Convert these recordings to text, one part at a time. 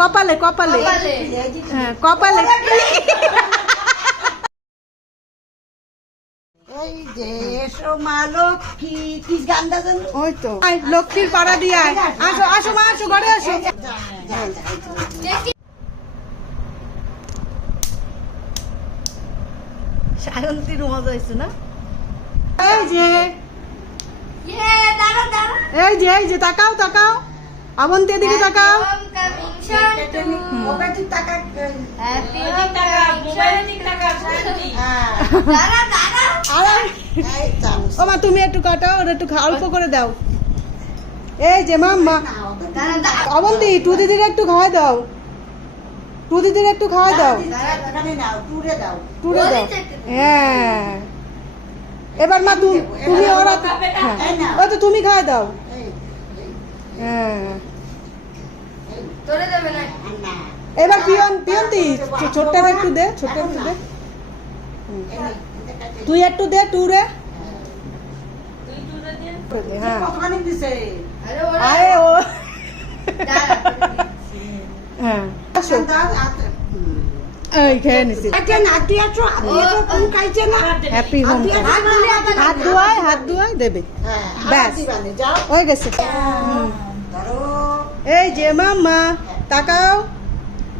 কপালে কপালে হ্যাঁ কপালে ওই তো লক্ষ্মীর পাড়া দিয়ে আসো আসো মা আসো ঘরে আসো সায়ন্তীর মজা হয়েছে না এই যে এই যে এই যে তাকাও তাকাও আমন্তি দিকে তাকাও। হ্যাঁ ও তুমি একটু কাটাও ওর একটু খা- অল্প করে দাও। এই যে মাম্মা অবন্তি টু দিদির একটু খাওয়াই দাও। টু দিদির একটু খাওয়াই দাও। টুরে দাও। হ্যাঁ। এবার মা তুমি তুমি ওরা হ্যাঁ ওই তো তুমি খাওয়াই দাও। এই হ্যাঁ না। এবার পিয়ন পিয়ন্তি ছো- ছোট্ট একটু দে ছোট্ট একটু দে। তুই একটু দে টুরে হ্যাঁ। আরে ও। হ্যাঁ। দাও হাতে হ্যাপি হাত ধোয়াই দেবে। হ্যাঁ ব্যাস। হয়ে গেছে। ধরো। এই যে মাম্মা তাকাও।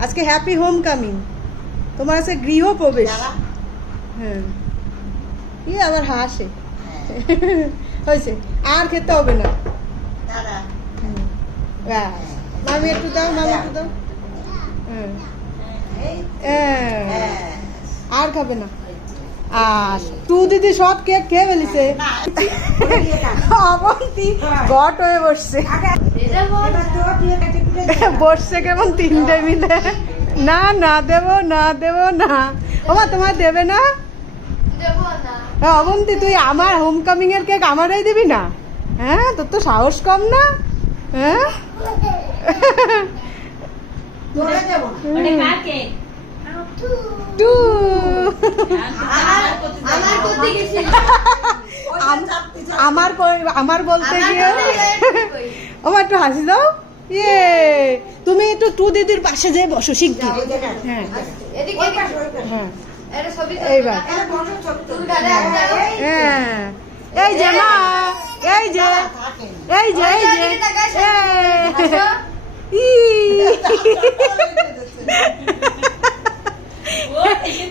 আজকে হ্যাপি হোম কামিং তোমার আছে গৃহ প্রবেশ হ্যাঁ। কি আবার হাসে। হয়েছে আর খেতে হবে না। ব্যাস। মামি একটু দাও মামি একটু দাও। হ্যাঁ। হ্যাঁ। আর খাবে না। আর তু দিদি সব কেক খেয়ে ফেলিছে অবন্তি গট হয়ে বসছে। বসছে কেমন তিনটে মিলে। না না দেব না দেব না। ওমা তোমার দেবে না? হ্যাঁ, অবন্তি তুই আমার হোম কামিং এর কেক আমারই দিবি না? হ্যাঁ তোর তো সাহস কম না? হ্যাঁ? তোরে দেবো। না টু। চাপতে আমার আমার বলতে গিয়ে ওমা একটু হাসি দাও। ইয়ে তুমি একটু টু দিদির পাশে যেয়ে বসো শিগগির হ্যাঁ। পাশে হ্যাঁ। এইবার। হ্যাঁ। এই যে মা এই যে এই যে এই যে।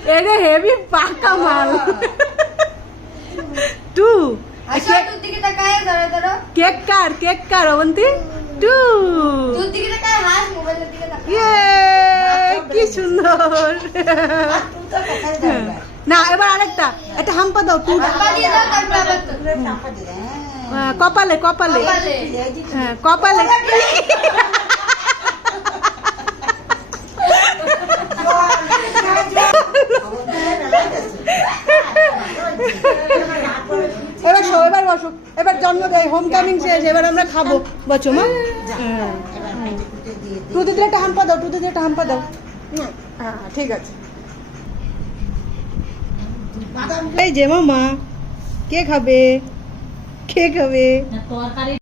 এটা হেভি পাকা মাল। টু। কেক কার কেক কার অবন্তি? টু। কি সুন্দর। না এবার আরেকটা। একটা হাম্পা দাও টু। হ্যাঁ কপালে কপালে। হ্যাঁ কপালে এবার সব এবার বসো এবার জন্ম দেয় হোম কামিং শেষ এবার আমরা খাব। বসো মা। হ্যাঁ। টু একটা হাম্পা দাও টু দিদি একটা হাম্পা দাও। হ্যাঁ ঠিক আছে। এই যে মামা কে খাবে? কে খাবে?